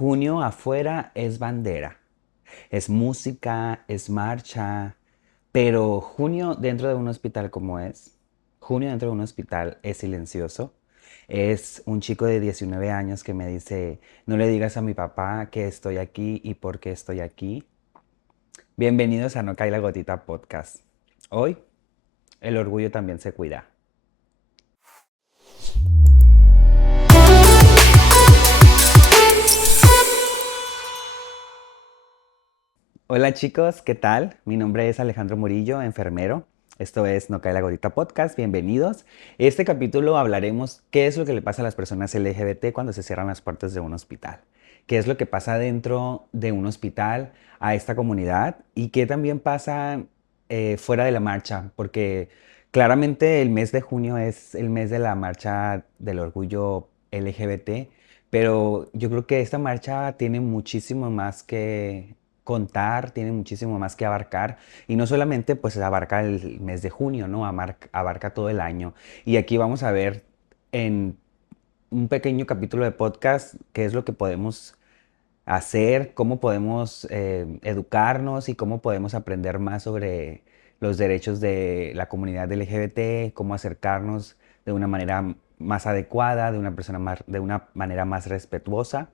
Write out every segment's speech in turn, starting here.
Junio afuera es bandera, es música, es marcha, pero junio dentro de un hospital como es, junio dentro de un hospital es silencioso. Es un chico de 19 años que me dice, no le digas a mi papá que estoy aquí y por qué estoy aquí. Bienvenidos a No Cae la Gotita Podcast. Hoy el orgullo también se cuida. Hola chicos, ¿qué tal? Mi nombre es Alejandro Murillo, enfermero. Esto es No Cae la Gotita Podcast, bienvenidos. Este capítulo hablaremos qué es lo que le pasa a las personas LGBT cuando se cierran las puertas de un hospital. Qué es lo que pasa dentro de un hospital a esta comunidad y qué también pasa fuera de la marcha, porque claramente el mes de junio es el mes de la marcha del orgullo LGBT, pero yo creo que esta marcha tiene muchísimo más que contar, tiene muchísimo más que abarcar y no solamente pues abarca el mes de junio, ¿no? Abarca todo el año. Y aquí vamos a ver en un pequeño capítulo de podcast qué es lo que podemos hacer, cómo podemos educarnos y cómo podemos aprender más sobre los derechos de la comunidad LGBT, cómo acercarnos de una manera más adecuada, de una manera más respetuosa.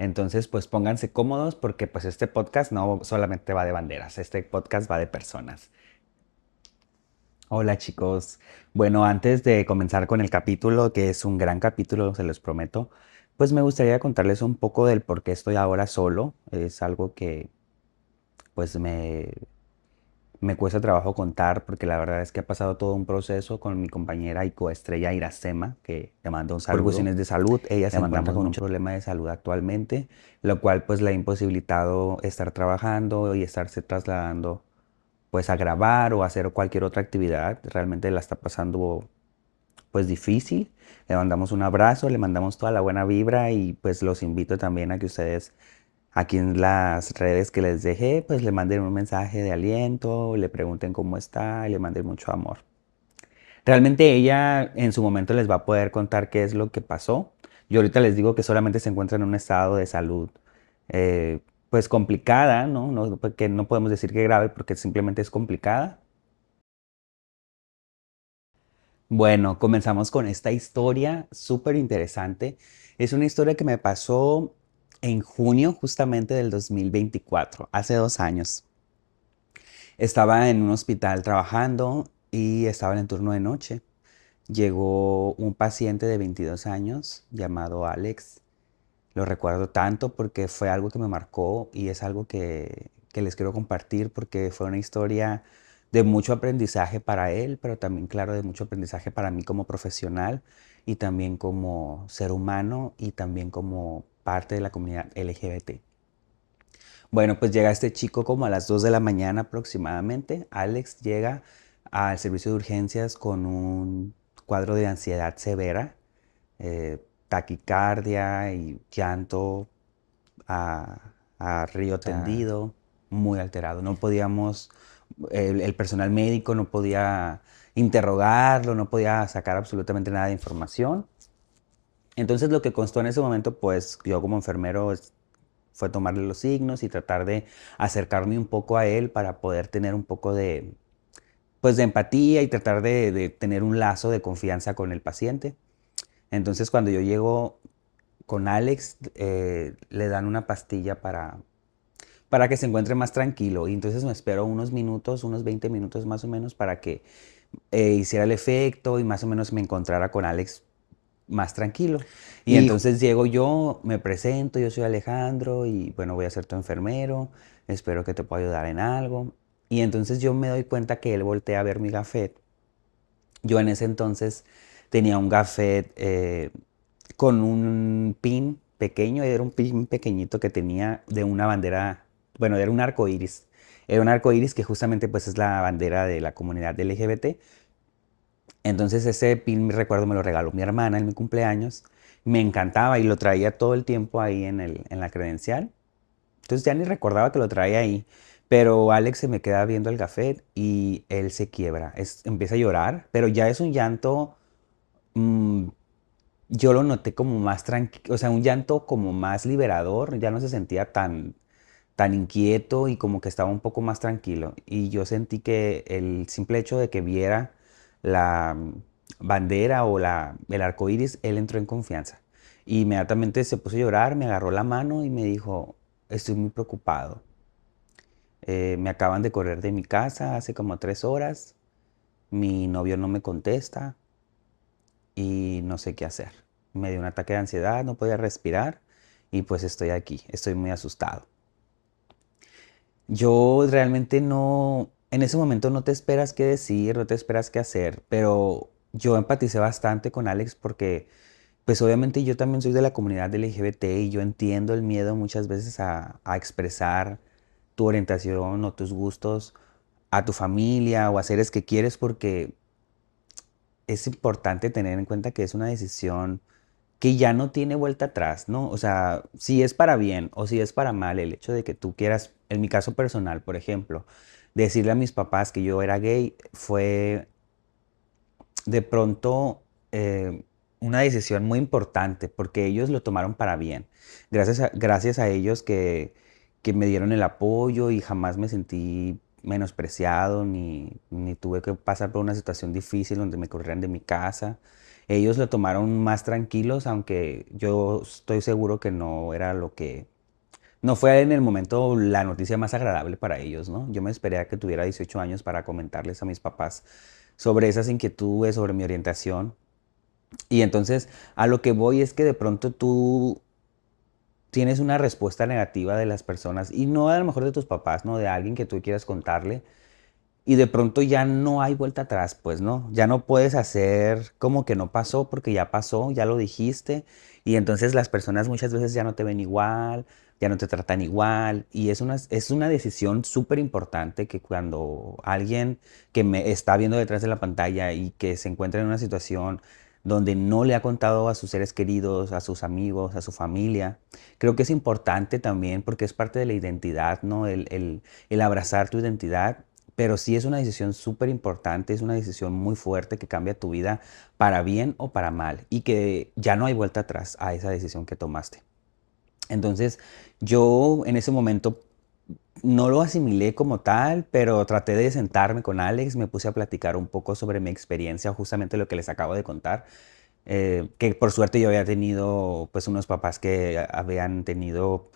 Entonces, pues pónganse cómodos porque pues este podcast no solamente va de banderas, este podcast va de personas. Hola chicos. Bueno, antes de comenzar con el capítulo, que es un gran capítulo, se los prometo, pues me gustaría contarles un poco del por qué estoy ahora solo. Es algo que pues me cuesta trabajo contar porque la verdad es que ha pasado todo un proceso con mi compañera y coestrella Iracema, que le mando un saludo. Por cuestiones de salud, ella se encuentra con un problema de salud actualmente, lo cual pues le ha imposibilitado estar trabajando y estarse trasladando pues a grabar o a hacer cualquier otra actividad. Realmente la está pasando pues difícil. Le mandamos un abrazo, le mandamos toda la buena vibra y pues los invito también a que ustedes aquí en las redes que les dejé, pues le manden un mensaje de aliento, le pregunten cómo está y le manden mucho amor. Realmente ella en su momento les va a poder contar qué es lo que pasó. Yo ahorita les digo que solamente se encuentra en un estado de salud eh, pues complicada, ¿no? Porque no podemos decir que grave porque simplemente es complicada. Bueno, comenzamos con esta historia súper interesante. Es una historia que me pasó en junio justamente del 2024, hace 2 años. Estaba en un hospital trabajando y estaba en el turno de noche. Llegó un paciente de 22 años llamado Alex. Lo recuerdo tanto porque fue algo que me marcó y es algo que les quiero compartir porque fue una historia de mucho aprendizaje para él, pero también, claro, de mucho aprendizaje para mí como profesional y también como ser humano y también como parte de la comunidad LGBT. Bueno, pues llega este chico como a las 2 de la mañana aproximadamente. Alex llega al servicio de urgencias con un cuadro de ansiedad severa, taquicardia y llanto a, a río tendido, muy alterado. No podíamos, el personal médico no podía interrogarlo, no podía sacar absolutamente nada de información. Entonces lo que constó en ese momento, pues yo como enfermero fue tomarle los signos y tratar de acercarme un poco a él para poder tener un poco de, pues, de empatía y tratar de tener un lazo de confianza con el paciente. Entonces cuando yo llego con Alex, le dan una pastilla para que se encuentre más tranquilo. Y entonces me espero unos minutos, unos 20 minutos más o menos, para que hiciera el efecto y más o menos me encontrara con Alex más tranquilo. Y entonces llego yo, me presento, yo soy Alejandro y bueno, voy a ser tu enfermero, espero que te pueda ayudar en algo. Y entonces yo me doy cuenta que él voltea a ver mi gafet. Yo en ese entonces tenía un gafet con un pin pequeño, era un pin pequeñito que tenía de una bandera, bueno, era un arco iris. Era un arco iris que justamente pues es la bandera de la comunidad LGBT. Entonces ese pin, me recuerdo, me lo regaló mi hermana en mi cumpleaños. Me encantaba y lo traía todo el tiempo ahí en la credencial. Entonces ya ni recordaba que lo traía ahí. Pero Alex se me queda viendo el gafet y él se quiebra. Empieza a llorar, pero ya es un llanto mm, yo lo noté como más tranquilo, o sea, un llanto como más liberador, ya no se sentía tan inquieto y como que estaba un poco más tranquilo. Y yo sentí que el simple hecho de que viera la bandera o el arco iris, él entró en confianza. Y inmediatamente se puso a llorar, me agarró la mano y me dijo, estoy muy preocupado. Me acaban de correr de mi casa hace como 3 horas, mi novio no me contesta y no sé qué hacer. Me dio un ataque de ansiedad, no podía respirar y pues estoy aquí, estoy muy asustado. Yo realmente no, en ese momento no te esperas qué decir, no te esperas qué hacer, pero yo empaticé bastante con Alex porque pues obviamente yo también soy de la comunidad LGBT y yo entiendo el miedo muchas veces a expresar tu orientación o tus gustos a tu familia o a seres que quieres porque es importante tener en cuenta que es una decisión que ya no tiene vuelta atrás, ¿no? O sea, si es para bien o si es para mal, el hecho de que tú quieras, en mi caso personal, por ejemplo, decirle a mis papás que yo era gay fue de pronto una decisión muy importante porque ellos lo tomaron para bien. Gracias a ellos que me dieron el apoyo y jamás me sentí menospreciado ni tuve que pasar por una situación difícil donde me corrieran de mi casa. Ellos lo tomaron más tranquilos, aunque yo estoy seguro que no era lo que... No fue en el momento la noticia más agradable para ellos, ¿no? Yo me esperé a que tuviera 18 años para comentarles a mis papás sobre esas inquietudes, sobre mi orientación. Y entonces a lo que voy es que de pronto tú tienes una respuesta negativa de las personas y no a lo mejor de tus papás, ¿no? De alguien que tú quieras contarle y de pronto ya no hay vuelta atrás, pues, ¿no? Ya no puedes hacer como que no pasó porque ya pasó, ya lo dijiste y entonces las personas muchas veces ya no te ven igual, ya no te tratan igual y es una decisión súper importante que cuando alguien que me está viendo detrás de la pantalla y que se encuentra en una situación donde no le ha contado a sus seres queridos, a sus amigos, a su familia, creo que es importante también porque es parte de la identidad, ¿no? El abrazar tu identidad, pero sí es una decisión súper importante, es una decisión muy fuerte que cambia tu vida para bien o para mal y que ya no hay vuelta atrás a esa decisión que tomaste. Entonces, yo en ese momento no lo asimilé como tal, pero traté de sentarme con Alex, me puse a platicar un poco sobre mi experiencia, justamente lo que les acabo de contar, que por suerte yo había tenido pues unos papás que habían tenido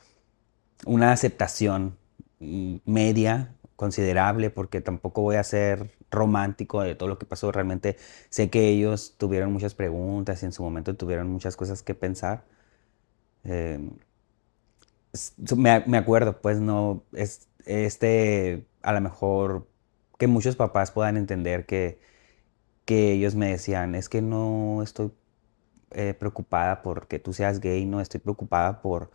una aceptación media, considerable, porque tampoco voy a ser romántico de todo lo que pasó. Realmente sé que ellos tuvieron muchas preguntas y en su momento tuvieron muchas cosas que pensar. Eh, me acuerdo, pues no, a lo mejor que muchos papás puedan entender que ellos me decían, es que no estoy preocupada porque tú seas gay, no estoy preocupada por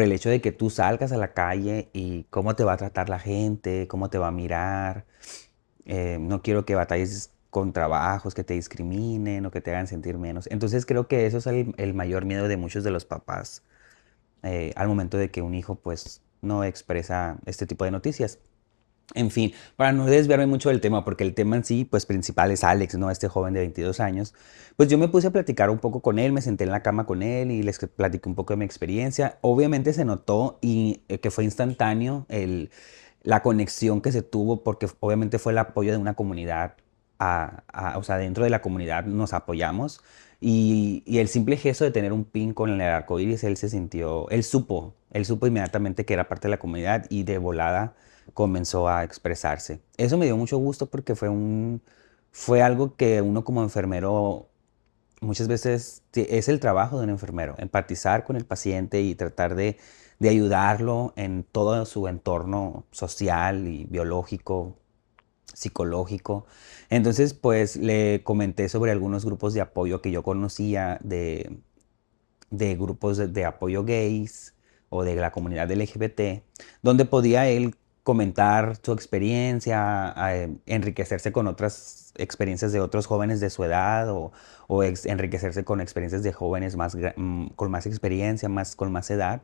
el hecho de que tú salgas a la calle y cómo te va a tratar la gente, cómo te va a mirar. No quiero que batalles con trabajos, que te discriminen o que te hagan sentir menos. Entonces creo que eso es el mayor miedo de muchos de los papás al momento de que un hijo pues no expresa este tipo de noticias. En fin, para no desviarme mucho del tema, porque el tema en sí, pues principal es Alex, ¿no? Este joven de 22 años. Pues yo me puse a platicar un poco con él, me senté en la cama con él y les platiqué un poco de mi experiencia. Obviamente se notó y que fue instantáneo la conexión que se tuvo, porque obviamente fue el apoyo de una comunidad, o sea, dentro de la comunidad nos apoyamos. Y el simple gesto de tener un pin con el arco iris, él se sintió, él supo inmediatamente que era parte de la comunidad y de volada comenzó a expresarse. Eso me dio mucho gusto porque fue algo que uno como enfermero muchas veces es el trabajo de un enfermero, empatizar con el paciente y tratar de ayudarlo en todo su entorno social y biológico, psicológico. Entonces, pues le comenté sobre algunos grupos de apoyo que yo conocía de grupos de apoyo gays o de la comunidad LGBT, donde podía él comentar su experiencia, enriquecerse con otras experiencias de otros jóvenes de su edad o enriquecerse con experiencias de jóvenes con más experiencia, con más edad,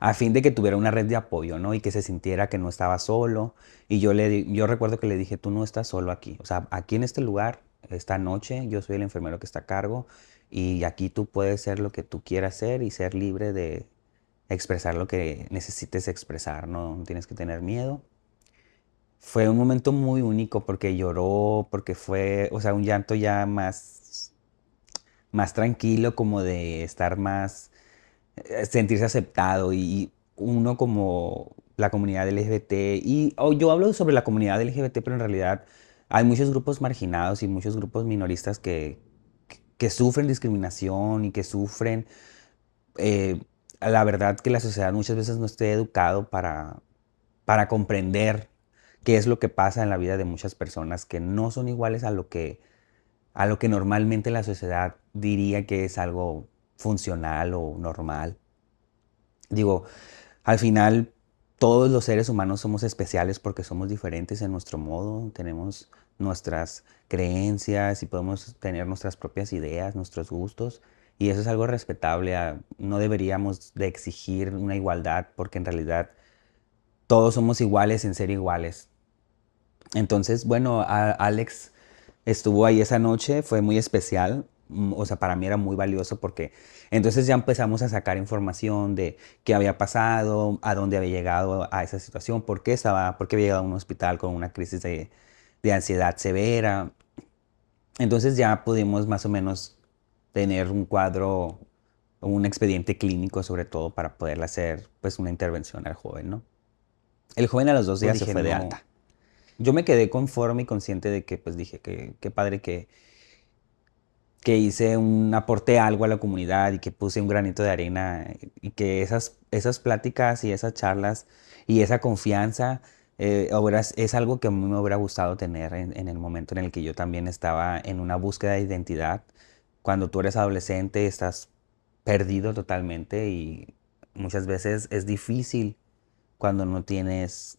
a fin de que tuviera una red de apoyo, ¿no? Y que se sintiera que no estaba solo. Y yo recuerdo que le dije, tú no estás solo aquí. O sea, aquí en este lugar, esta noche, yo soy el enfermero que está a cargo y aquí tú puedes ser lo que tú quieras ser y ser libre de expresar lo que necesites expresar, no tienes que tener miedo. Fue un momento muy único porque lloró, porque fue, o sea, un llanto ya más tranquilo, como de estar más, sentirse aceptado y uno como la comunidad LGBT, y yo hablo sobre la comunidad LGBT, pero en realidad hay muchos grupos marginados y muchos grupos minoristas que sufren discriminación y que sufren, eh, la verdad que la sociedad muchas veces no esté educado para comprender qué es lo que pasa en la vida de muchas personas que no son iguales a lo que normalmente la sociedad diría que es algo funcional o normal. Digo, al final todos los seres humanos somos especiales porque somos diferentes en nuestro modo, tenemos nuestras creencias y podemos tener nuestras propias ideas, nuestros gustos, y eso es algo respetable. No deberíamos de exigir una igualdad porque en realidad todos somos iguales en ser iguales. Entonces, bueno, Alex estuvo ahí esa noche, fue muy especial, o sea, para mí era muy valioso porque entonces ya empezamos a sacar información de qué había pasado, a dónde había llegado a esa situación, por qué había llegado a un hospital con una crisis de ansiedad severa. Entonces ya pudimos más o menos tener un cuadro, un expediente clínico sobre todo para poderle hacer pues una intervención al joven, ¿no? El joven a los 2 días se Dije, fue de no. alta. Yo me quedé conforme y consciente de que, pues dije, que qué padre que hice aporté algo a la comunidad y que puse un granito de arena y que esas pláticas y esas charlas y esa confianza, es algo que a mí me hubiera gustado tener en el momento en el que yo también estaba en una búsqueda de identidad. Cuando tú eres adolescente estás perdido totalmente y muchas veces es difícil cuando no tienes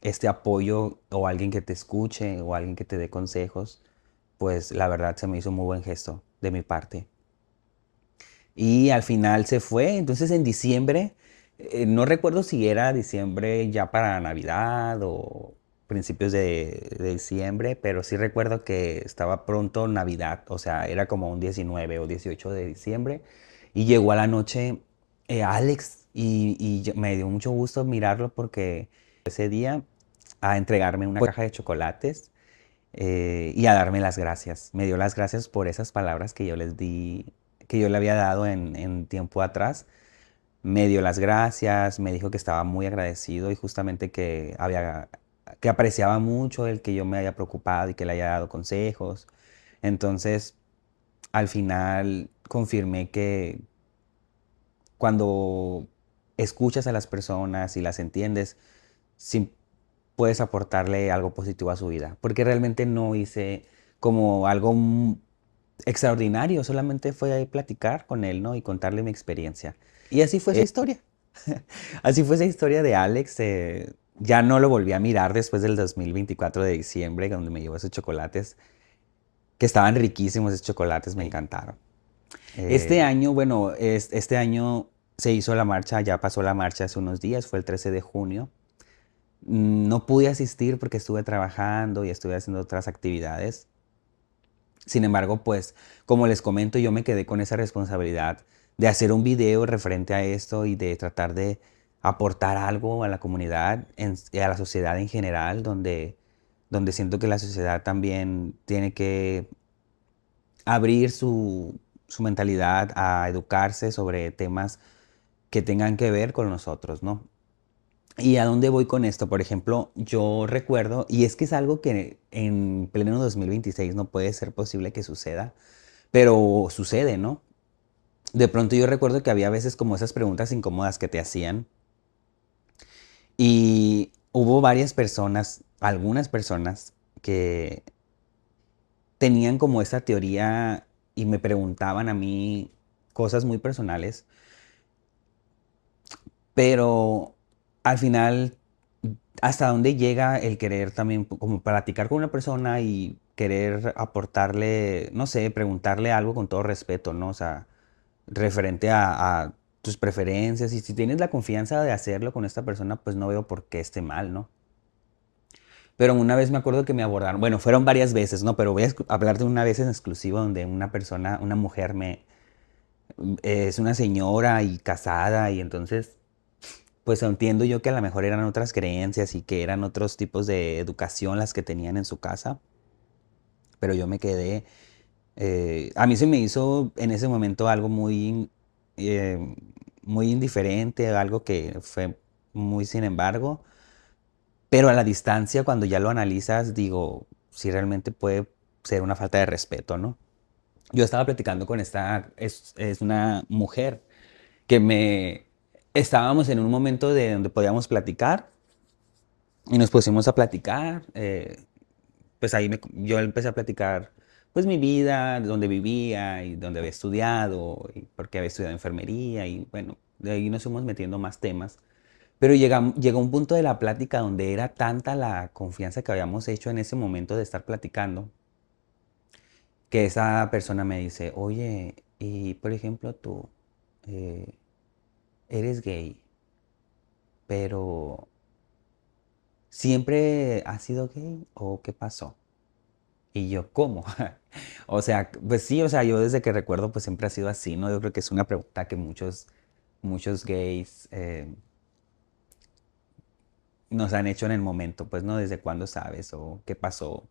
este apoyo o alguien que te escuche o alguien que te dé consejos. Pues la verdad se me hizo un muy buen gesto de mi parte. Y al final se fue, entonces en diciembre, no recuerdo si era diciembre ya para Navidad o principios de diciembre, pero sí recuerdo que estaba pronto Navidad, o sea, era como un 19 o 18 de diciembre, y llegó a la noche, Alex, y me dio mucho gusto mirarlo porque ese día a entregarme una caja de chocolates, y a darme las gracias. Me dio las gracias por esas palabras que yo les di, que yo le había dado en tiempo atrás. Me dio las gracias, me dijo que estaba muy agradecido y justamente que apreciaba mucho el que yo me haya preocupado y que le haya dado consejos. Entonces, al final confirmé que cuando escuchas a las personas y las entiendes, sí puedes aportarle algo positivo a su vida. Porque realmente no hice como algo extraordinario, solamente fue a platicar con él, ¿no? Y contarle mi experiencia. Y así fue esa historia. Así fue esa historia de Alex. Ya no lo volví a mirar después del 2024 de diciembre, donde me llevó esos chocolates, que estaban riquísimos, esos chocolates, me Sí. encantaron. Este Eh, año, bueno, este año se hizo la marcha, ya pasó la marcha hace unos días, fue el 13 de junio. No pude asistir porque estuve trabajando y estuve haciendo otras actividades. Sin embargo, pues, como les comento, yo me quedé con esa responsabilidad de hacer un video referente a esto y de tratar de aportar algo a la comunidad, a la sociedad en general, donde siento que la sociedad también tiene que abrir su mentalidad a educarse sobre temas que tengan que ver con nosotros, ¿no? ¿Y a dónde voy con esto? Por ejemplo, yo recuerdo, y es que es algo que en pleno 2026 no puede ser posible que suceda, pero sucede, ¿no? De pronto yo recuerdo que había veces como esas preguntas incómodas que te hacían y hubo varias personas, algunas personas que tenían como esa teoría y me preguntaban a mí cosas muy personales, pero al final, ¿hasta dónde llega el querer también como platicar con una persona y querer aportarle, no sé, preguntarle algo con todo respeto, ¿no? O sea, referente a tus preferencias y si tienes la confianza de hacerlo con esta persona, pues no veo por qué esté mal, ¿no? Pero una vez me acuerdo que me abordaron, bueno, fueron varias veces, ¿no? Pero voy a hablar de una vez en exclusivo donde una persona, una mujer Es una señora y casada y entonces, pues entiendo yo que a lo mejor eran otras creencias y que eran otros tipos de educación las que tenían en su casa, pero yo me quedé, a mí se me hizo en ese momento algo eh, muy indiferente, algo que fue muy sin embargo, pero a la distancia cuando ya lo analizas, digo, si realmente puede ser una falta de respeto, ¿no? Yo estaba platicando con es una mujer que estábamos en un momento de donde podíamos platicar y nos pusimos a platicar, pues yo empecé a platicar pues mi vida, dónde vivía y dónde había estudiado y por qué había estudiado enfermería y bueno, de ahí nos fuimos metiendo más temas. Pero llegó un punto de la plática donde era tanta la confianza que habíamos hecho en ese momento de estar platicando, que esa persona me dice, oye, y por ejemplo tú eh, eres gay, pero ¿siempre has sido gay o qué pasó? Y yo, ¿cómo? O sea, pues sí, o sea, yo desde que recuerdo pues siempre ha sido así, ¿no? Yo creo que es una pregunta que muchos gays nos han hecho en el momento, pues, ¿no? ¿Desde cuándo sabes o qué pasó?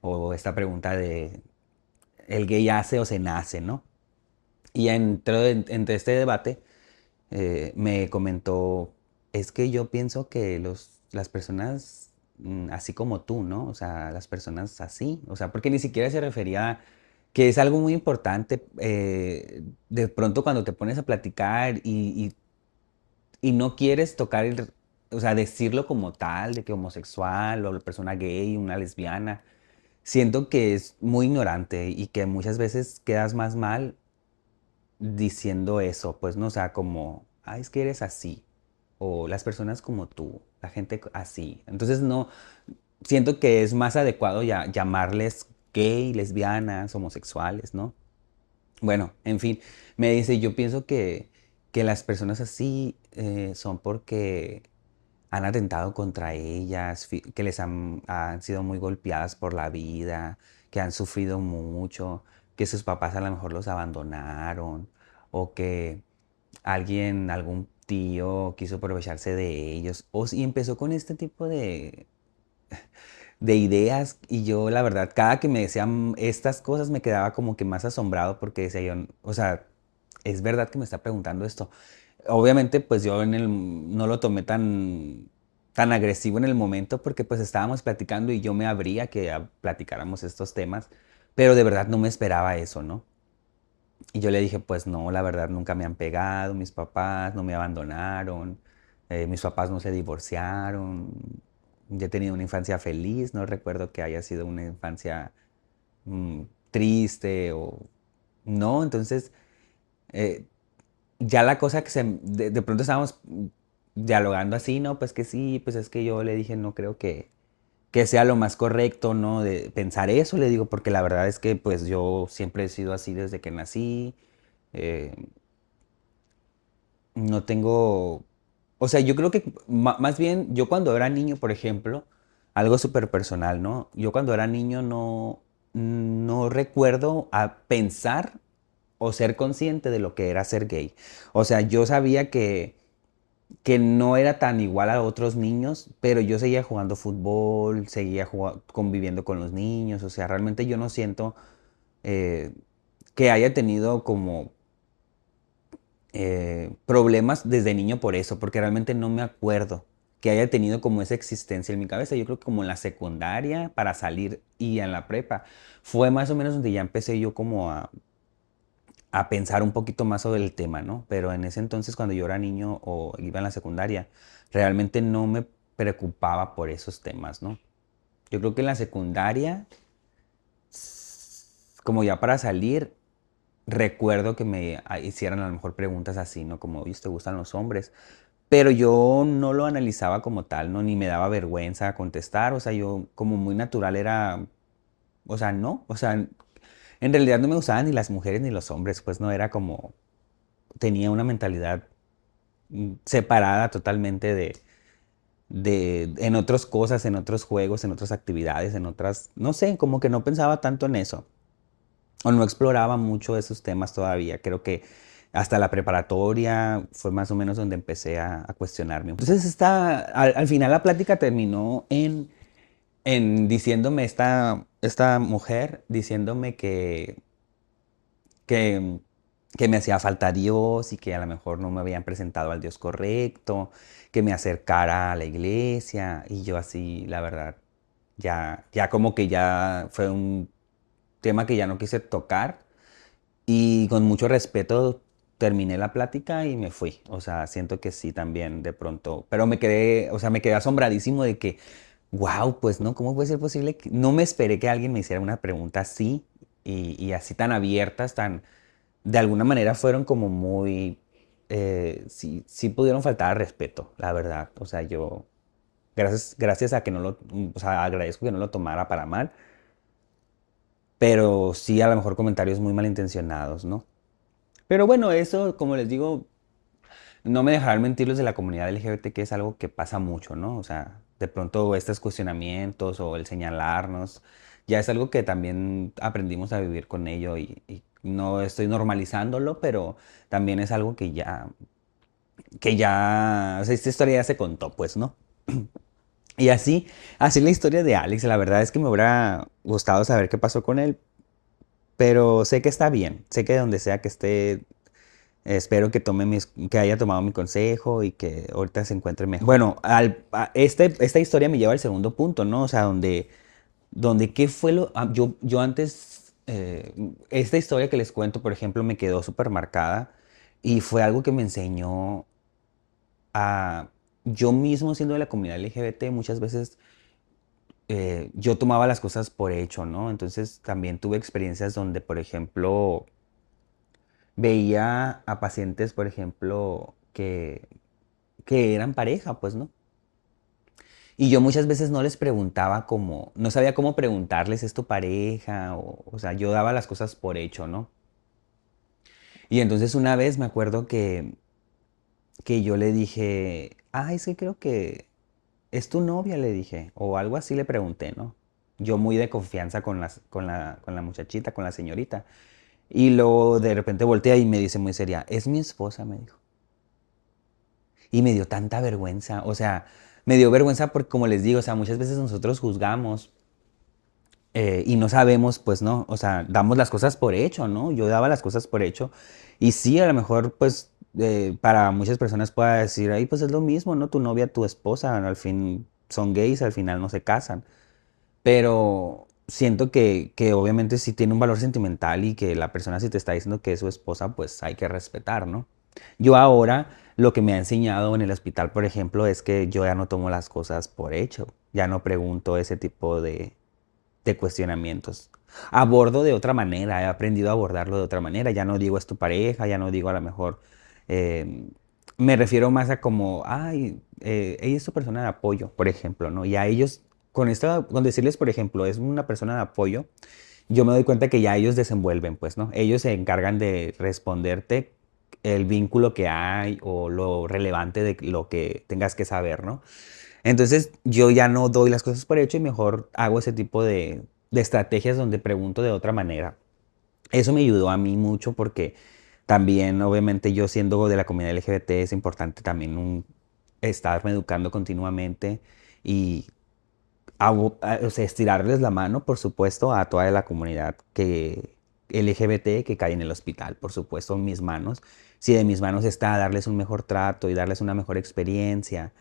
O esta pregunta de, ¿el gay hace o se nace, no? Y entre este debate me comentó, es que yo pienso que las personas así como tú, ¿no? O sea, las personas así, o sea, porque ni siquiera se refería a que es algo muy importante, de pronto cuando te pones a platicar y no quieres tocar o sea, decirlo como tal, de que homosexual o la persona gay, una lesbiana, siento que es muy ignorante y que muchas veces quedas más mal diciendo eso, pues no, o sea, como, ay, es que eres así, o las personas como tú, la gente así. Entonces no, siento que es más adecuado llamarles gay, lesbianas, homosexuales, ¿no? Bueno, en fin, me dice, yo pienso que las personas así son porque han atentado contra ellas, que han sido muy golpeadas por la vida, que han sufrido mucho, que sus papás a lo mejor los abandonaron, o que algún tío quiso aprovecharse de ellos, y empezó con este tipo de ideas, y yo la verdad, cada que me decían estas cosas me quedaba como que más asombrado porque decía yo, o sea, es verdad que me está preguntando esto. Obviamente, pues yo no lo tomé tan agresivo en el momento porque pues estábamos platicando y yo me abría que platicáramos estos temas, pero de verdad no me esperaba eso, ¿no? Y yo le dije, pues no, la verdad nunca me han pegado, mis papás no me abandonaron, mis papás no se divorciaron, yo he tenido una infancia feliz, no recuerdo que haya sido una infancia mm, triste o no, entonces eh, ya la cosa de pronto estábamos dialogando así, ¿no? Pues que sí, pues es que yo le dije, no creo que sea lo más correcto, ¿no? De pensar eso, le digo, porque la verdad es que pues yo siempre he sido así desde que nací, eh, no tengo, o sea, yo creo que más bien yo cuando era niño, por ejemplo, algo súper personal, ¿no? Yo cuando era niño no recuerdo a pensar o ser consciente de lo que era ser gay. O sea, yo sabía que no era tan igual a otros niños, pero yo seguía jugando fútbol, conviviendo con los niños, o sea, realmente yo no siento eh, que haya tenido como problemas desde niño por eso, porque realmente no me acuerdo que haya tenido como esa existencia en mi cabeza. Yo creo que como en la secundaria para salir y en la prepa fue más o menos donde ya empecé yo como a pensar un poquito más sobre el tema, ¿no? Pero en ese entonces cuando yo era niño o iba en la secundaria, realmente no me preocupaba por esos temas, ¿no? Yo creo que en la secundaria, como ya para salir, recuerdo que me hicieran a lo mejor preguntas así, ¿no? Como, oye, ¿te gustan los hombres? Pero yo no lo analizaba como tal, ¿no? Ni me daba vergüenza contestar, o sea, yo como muy natural era, o sea, no, o sea, en realidad no me gustaban ni las mujeres ni los hombres, pues no era como, tenía una mentalidad separada totalmente en otras cosas, en otros juegos, en otras actividades, en otras, no sé, como que no pensaba tanto en eso. o no exploraba mucho esos temas todavía. Creo que hasta la preparatoria fue más o menos donde empecé a cuestionarme. Entonces, al final la plática terminó en diciéndome esta mujer, diciéndome que, que me hacía falta Dios y que a lo mejor no me habían presentado al Dios correcto, que me acercara a la iglesia. Y yo así, la verdad, ya como que ya fue un tema que ya no quise tocar y con mucho respeto terminé la plática y me fui. O sea, siento que sí también de pronto, pero me quedé, o sea, me quedé asombradísimo de que, wow, pues no, ¿cómo puede ser posible que no me esperé que alguien me hiciera una pregunta así y así tan abiertas, tan, de alguna manera fueron como muy, sí, sí pudieron faltar al respeto, la verdad. O sea, yo, gracias a que no lo, o sea, agradezco que no lo tomara para mal, pero sí a lo mejor comentarios muy malintencionados, ¿no? Pero bueno, eso, como les digo, no me dejarán mentir los de la comunidad LGBT, que es algo que pasa mucho, ¿no? O sea, de pronto estos cuestionamientos o el señalarnos, ya es algo que también aprendimos a vivir con ello y no estoy normalizándolo, pero también es algo o sea, esta historia ya se contó, pues, ¿no? Y así la historia de Alex, la verdad es que me hubiera gustado saber qué pasó con él, pero sé que está bien, sé que donde sea que esté. Espero que haya tomado mi consejo y que ahorita se encuentre mejor. Bueno, esta historia me lleva al segundo punto, ¿no? O sea, donde qué fue yo antes, esta historia que les cuento, por ejemplo, me quedó súper marcada y fue algo que me enseñó a, yo mismo siendo de la comunidad LGBT, muchas veces yo tomaba las cosas por hecho, ¿no? Entonces también tuve experiencias donde, por ejemplo, veía a pacientes, por ejemplo, que eran pareja, pues, ¿no? Y yo muchas veces no les preguntaba cómo, no sabía cómo preguntarles, ¿es tu pareja? O sea, yo daba las cosas por hecho, ¿no? Y entonces una vez me acuerdo que yo le dije, ah, es que creo que es tu novia, le dije, o algo así le pregunté, ¿no? Yo muy de confianza con la muchachita, con la señorita. Y luego de repente voltea y me dice muy seria, es mi esposa, me dijo. Y me dio tanta vergüenza, o sea, me dio vergüenza porque como les digo, o sea, muchas veces nosotros juzgamos y no sabemos, pues no, o sea, damos las cosas por hecho, ¿no? Yo daba las cosas por hecho y sí, a lo mejor, pues, para muchas personas pueda decir, ay, pues es lo mismo, ¿no? Tu novia, tu esposa, al fin son gays, al final no se casan, pero siento que obviamente sí tiene un valor sentimental y que la persona si te está diciendo que es su esposa, pues hay que respetar, ¿no? Yo ahora lo que me ha enseñado en el hospital, por ejemplo, es que yo ya no tomo las cosas por hecho, ya no pregunto ese tipo de cuestionamientos. Abordo de otra manera, he aprendido a abordarlo de otra manera, ya no digo es tu pareja, ya no digo a lo mejor, eh, me refiero más a como, ay, ella es tu persona de apoyo, por ejemplo, ¿no? Y a ellos, con decirles, por ejemplo, es una persona de apoyo, yo me doy cuenta que ya ellos desenvuelven, pues, ¿no? Ellos se encargan de responderte el vínculo que hay o lo relevante de lo que tengas que saber, ¿no? Entonces yo ya no doy las cosas por hecho y mejor hago ese tipo de estrategias donde pregunto de otra manera. Eso me ayudó a mí mucho porque también, obviamente, yo siendo de la comunidad LGBT es importante también estarme educando continuamente y o sea, estirarles la mano, por supuesto, a toda la comunidad LGBT que cae en el hospital, por supuesto, en mis manos. Si de mis manos está darles un mejor trato y darles una mejor experiencia,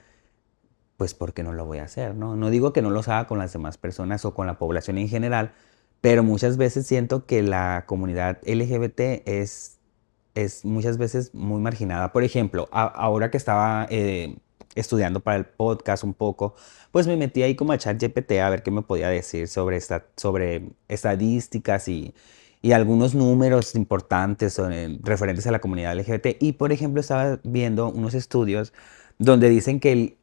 pues ¿por qué no lo voy a hacer, no? No digo que no los haga con las demás personas o con la población en general, pero muchas veces siento que la comunidad LGBT es muchas veces muy marginada. Por ejemplo, ahora que estaba estudiando para el podcast un poco, pues me metí ahí como a ChatGPT a ver qué me podía decir sobre estadísticas y algunos números importantes referentes a la comunidad LGBT. Y por ejemplo, estaba viendo unos estudios donde dicen que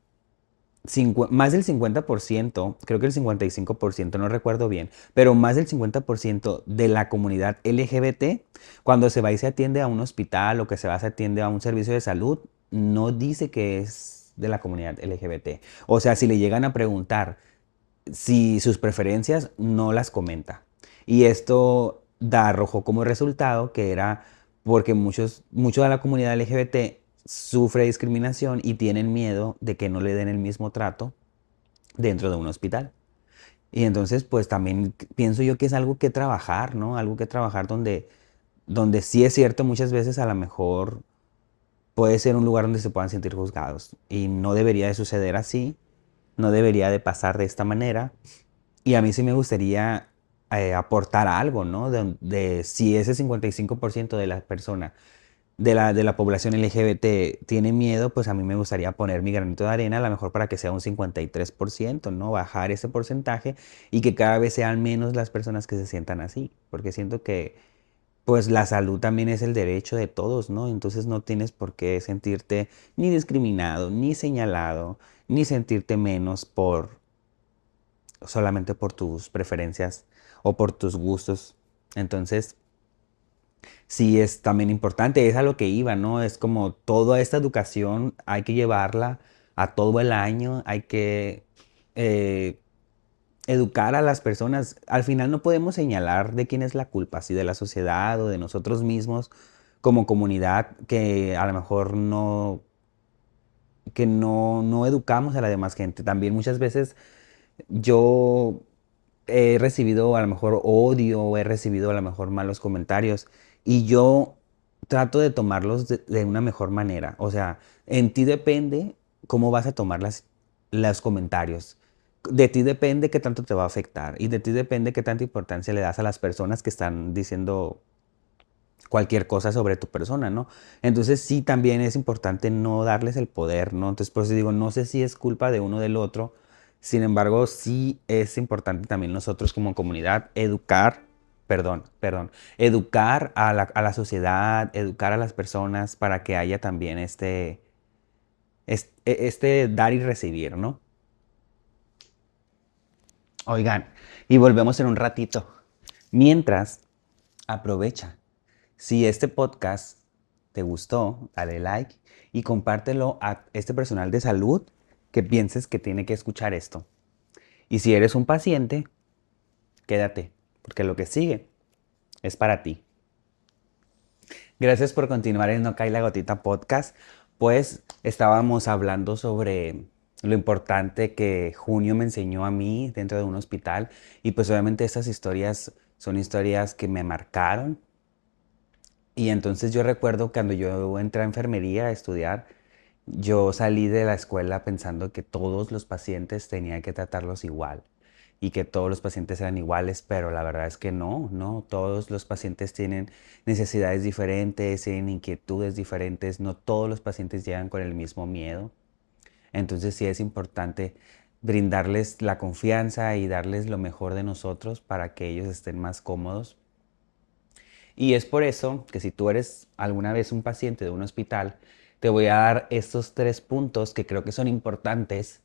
más del 50%, creo que el 55%, no recuerdo bien, pero más del 50% de la comunidad LGBT, cuando se va y se atiende a un hospital o que se va y se atiende a un servicio de salud, no dice que es de la comunidad LGBT. O sea, si le llegan a preguntar si sus preferencias, no las comenta. Y esto arrojó como resultado que era porque mucho de la comunidad LGBT sufre discriminación y tienen miedo de que no le den el mismo trato dentro de un hospital. Y entonces, pues también pienso yo que es algo que trabajar, ¿no? Algo que trabajar donde sí es cierto, muchas veces a lo mejor puede ser un lugar donde se puedan sentir juzgados. Y no debería de suceder así, no debería de pasar de esta manera. Y a mí sí me gustaría aportar algo, ¿no? De si ese 55% de las personas de la población LGBT tiene miedo, pues a mí me gustaría poner mi granito de arena, a lo mejor para que sea un 53%, ¿no? Bajar ese porcentaje y que cada vez sean menos las personas que se sientan así, porque siento que pues la salud también es el derecho de todos, ¿no? Entonces no tienes por qué sentirte ni discriminado, ni señalado, ni sentirte menos solamente por tus preferencias o por tus gustos. Entonces, sí es también importante, es a lo que iba, ¿no? Es como toda esta educación hay que llevarla a todo el año, hay que eh, educar a las personas. Al final no podemos señalar de quién es la culpa, si de la sociedad o de nosotros mismos como comunidad que a lo mejor no educamos a la demás gente. También muchas veces yo he recibido a lo mejor odio o he recibido a lo mejor malos comentarios y yo trato de tomarlos de una mejor manera. O sea, en ti depende cómo vas a tomar los comentarios. De ti depende qué tanto te va a afectar y de ti depende qué tanta importancia le das a las personas que están diciendo cualquier cosa sobre tu persona, ¿no? Entonces sí también es importante no darles el poder, ¿no? Entonces por eso digo, no sé si es culpa de uno o del otro, sin embargo sí es importante también nosotros como comunidad educar a la sociedad, educar a las personas para que haya también este dar y recibir, ¿no? Oigan, y volvemos en un ratito. Mientras, aprovecha. Si este podcast te gustó, dale like y compártelo a este personal de salud que pienses que tiene que escuchar esto. Y si eres un paciente, quédate, porque lo que sigue es para ti. Gracias por continuar en No Cae la Gotita Podcast. Pues estábamos hablando sobre lo importante que junio me enseñó a mí dentro de un hospital y pues obviamente estas historias son historias que me marcaron. Y entonces yo recuerdo cuando yo entré a enfermería a estudiar, yo salí de la escuela pensando que todos los pacientes tenía que tratarlos igual y que todos los pacientes eran iguales, pero la verdad es que no, no, todos los pacientes tienen necesidades diferentes, tienen inquietudes diferentes, no todos los pacientes llegan con el mismo miedo. Entonces sí es importante brindarles la confianza y darles lo mejor de nosotros para que ellos estén más cómodos. Y es por eso que si tú eres alguna vez un paciente de un hospital, te voy a dar estos 3 puntos que creo que son importantes,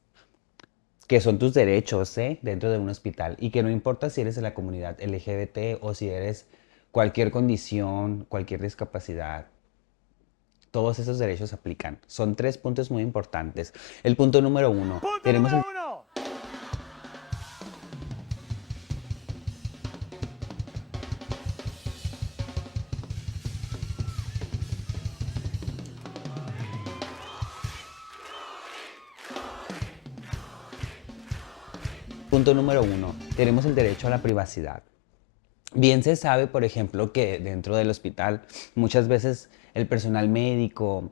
que son tus derechos, dentro de un hospital y que no importa si eres de la comunidad LGBT o si eres cualquier condición, cualquier discapacidad, todos esos derechos aplican. Son 3 puntos muy importantes. El punto número uno, Punto tenemos número el uno. punto número uno, tenemos el derecho a la privacidad. Bien se sabe, por ejemplo, que dentro del hospital muchas veces el personal médico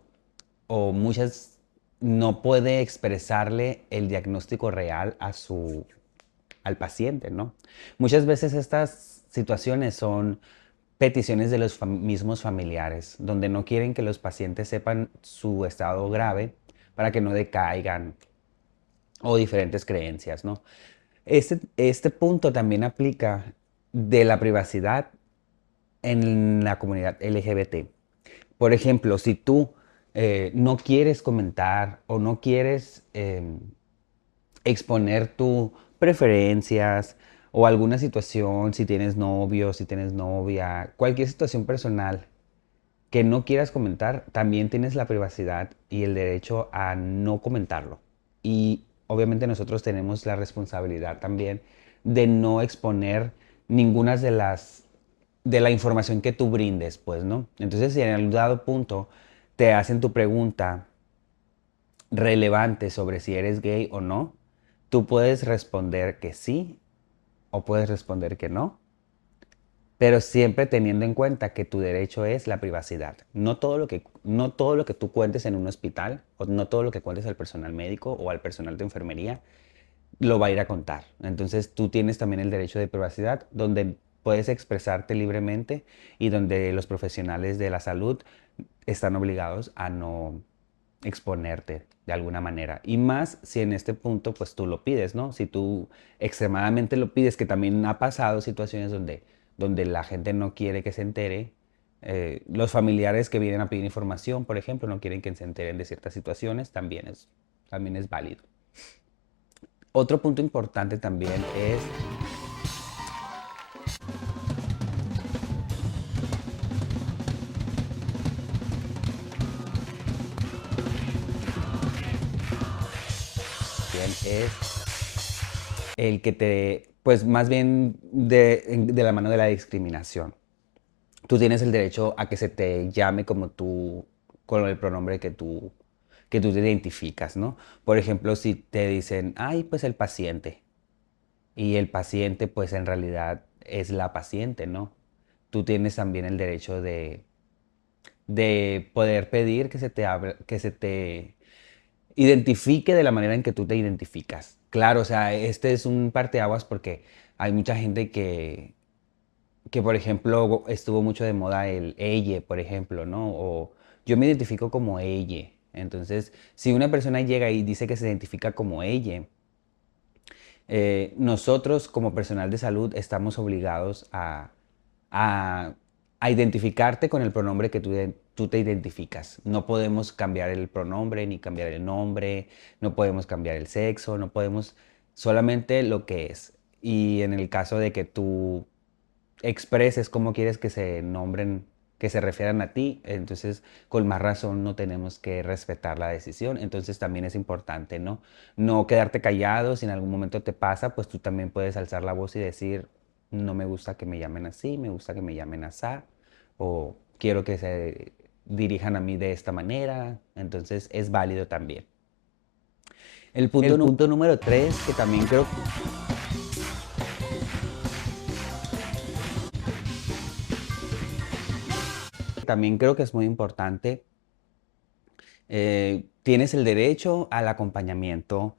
o muchas no puede expresarle el diagnóstico real al paciente, ¿no? Muchas veces estas situaciones son peticiones de los mismos familiares, donde no quieren que los pacientes sepan su estado grave para que no decaigan o diferentes creencias, ¿no? Este punto también aplica de la privacidad en la comunidad LGBT. Por ejemplo, si tú no quieres comentar o no quieres exponer tus preferencias o alguna situación, si tienes novio, si tienes novia, cualquier situación personal que no quieras comentar, también tienes la privacidad y el derecho a no comentarlo. Y obviamente nosotros tenemos la responsabilidad también de no exponer ninguna de la información que tú brindes, pues, ¿no? Entonces, si en algún dado punto te hacen tu pregunta relevante sobre si eres gay o no, tú puedes responder que sí o puedes responder que no, pero siempre teniendo en cuenta que tu derecho es la privacidad. No todo lo que tú cuentes en un hospital o no todo lo que cuentes al personal médico o al personal de enfermería lo va a ir a contar. Entonces tú tienes también el derecho de privacidad donde puedes expresarte libremente y donde los profesionales de la salud están obligados a no exponerte de alguna manera. Y más si en este punto pues tú lo pides, ¿no? Si tú extremadamente lo pides, que también ha pasado situaciones donde la gente no quiere que se entere. Los familiares que vienen a pedir información, por ejemplo, no quieren que se enteren de ciertas situaciones, también es válido. Otro punto importante también es, es el que pues más bien de la mano de la discriminación. Tú tienes el derecho a que se te llame como tú, con el pronombre que tú te identificas, ¿no? Por ejemplo, si te dicen, ay, pues el paciente, y el paciente, pues en realidad es la paciente, ¿no? Tú tienes también el derecho de poder pedir que se te identifique de la manera en que tú te identificas. Claro, o sea, este es un parteaguas porque hay mucha gente que, por ejemplo, estuvo mucho de moda el ella, por ejemplo, ¿no? O yo me identifico como ella. Entonces, si una persona llega y dice que se identifica como ella, nosotros como personal de salud estamos obligados a, a identificarte con el pronombre que tú te identificas. No podemos cambiar el pronombre, ni cambiar el nombre, no podemos cambiar el sexo, no podemos, solamente lo que es. Y en el caso de que tú expreses cómo quieres que se nombren, que se refieran a ti, entonces con más razón no tenemos que respetar la decisión. Entonces también es importante, ¿no? No quedarte callado, si en algún momento te pasa, pues tú también puedes alzar la voz y decir, no me gusta que me llamen así, me gusta que me llamen asá, o quiero que se dirijan a mí de esta manera, entonces es válido también. El punto número tres, que también creo que es muy importante. Tienes el derecho al acompañamiento.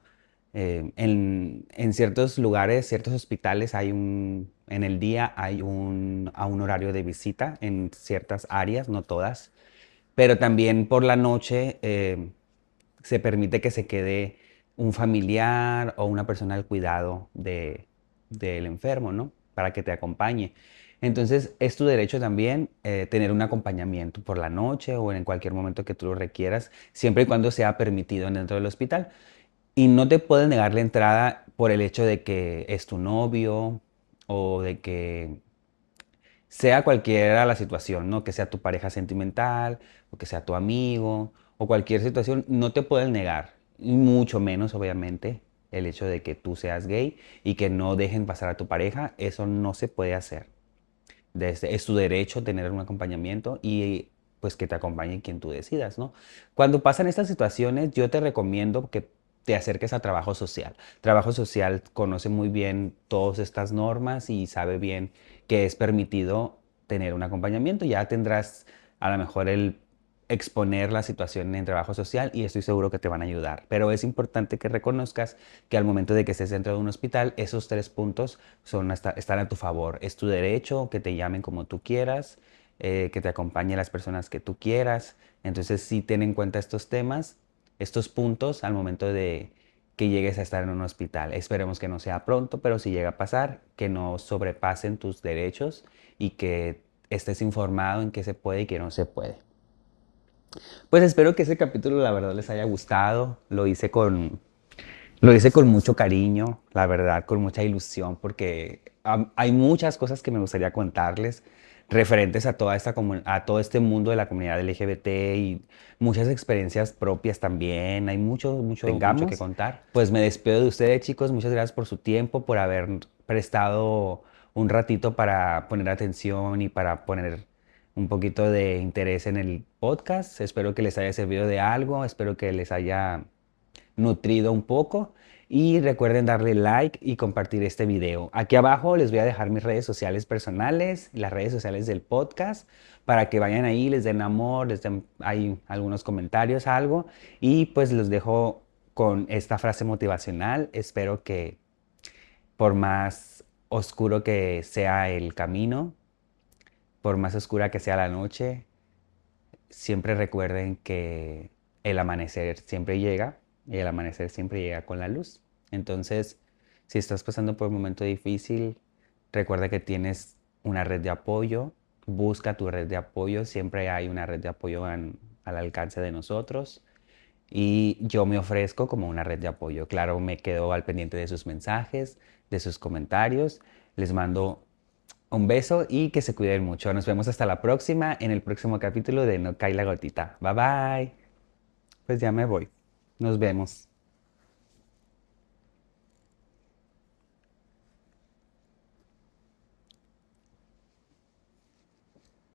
En ciertos lugares, ciertos hospitales, en el día hay a un horario de visita en ciertas áreas, no todas, pero también por la noche se permite que se quede un familiar o una persona al cuidado del enfermo, ¿no? Para que te acompañe. Entonces, es tu derecho también tener un acompañamiento por la noche o en cualquier momento que tú lo requieras, siempre y cuando sea permitido dentro del hospital. Y no te pueden negar la entrada por el hecho de que es tu novio o de que sea cualquiera la situación, ¿no? Que sea tu pareja sentimental o que sea tu amigo o cualquier situación, no te pueden negar, y mucho menos obviamente el hecho de que tú seas gay y que no dejen pasar a tu pareja, eso no se puede hacer. Es tu derecho tener un acompañamiento y pues que te acompañe quien tú decidas, ¿no? Cuando pasan estas situaciones, yo te recomiendo que te acerques a trabajo social. Trabajo social conoce muy bien todas estas normas y sabe bien que es permitido tener un acompañamiento. Ya tendrás a lo mejor el exponer la situación en trabajo social y estoy seguro que te van a ayudar. Pero es importante que reconozcas que al momento de que estés dentro de un hospital, esos tres puntos están a tu favor. Es tu derecho que te llamen como tú quieras, que te acompañen las personas que tú quieras. Entonces sí ten en cuenta estos temas, estos puntos al momento de que llegues a estar en un hospital. Esperemos que no sea pronto, pero si llega a pasar, que no sobrepasen tus derechos y que estés informado en qué se puede y qué no se puede. Pues espero que ese capítulo la verdad les haya gustado. Lo hice con mucho cariño, la verdad, con mucha ilusión, porque hay muchas cosas que me gustaría contarles referentes a a todo este mundo de la comunidad LGBT y muchas experiencias propias también. Hay mucho que contar. Pues me despido de ustedes, chicos. Muchas gracias por su tiempo, por haber prestado un ratito para poner atención y para poner un poquito de interés en el podcast. Espero que les haya servido de algo, espero que les haya nutrido un poco y recuerden darle like y compartir este video. Aquí abajo les voy a dejar mis redes sociales personales, las redes sociales del podcast, para que vayan ahí, les den amor, les den ahí algunos comentarios, algo, y pues los dejo con esta frase motivacional. Espero que por más oscuro que sea el camino, por más oscura que sea la noche, siempre recuerden que el amanecer siempre llega y el amanecer siempre llega con la luz. Entonces, si estás pasando por un momento difícil, recuerda que tienes una red de apoyo, busca tu red de apoyo, siempre hay una red de apoyo al alcance de nosotros y yo me ofrezco como una red de apoyo. Claro, me quedo al pendiente de sus mensajes, de sus comentarios, les mando un beso y que se cuiden mucho. Nos vemos hasta la próxima en el próximo capítulo de No Cae la Gotita. Bye bye. Pues ya me voy. Nos vemos.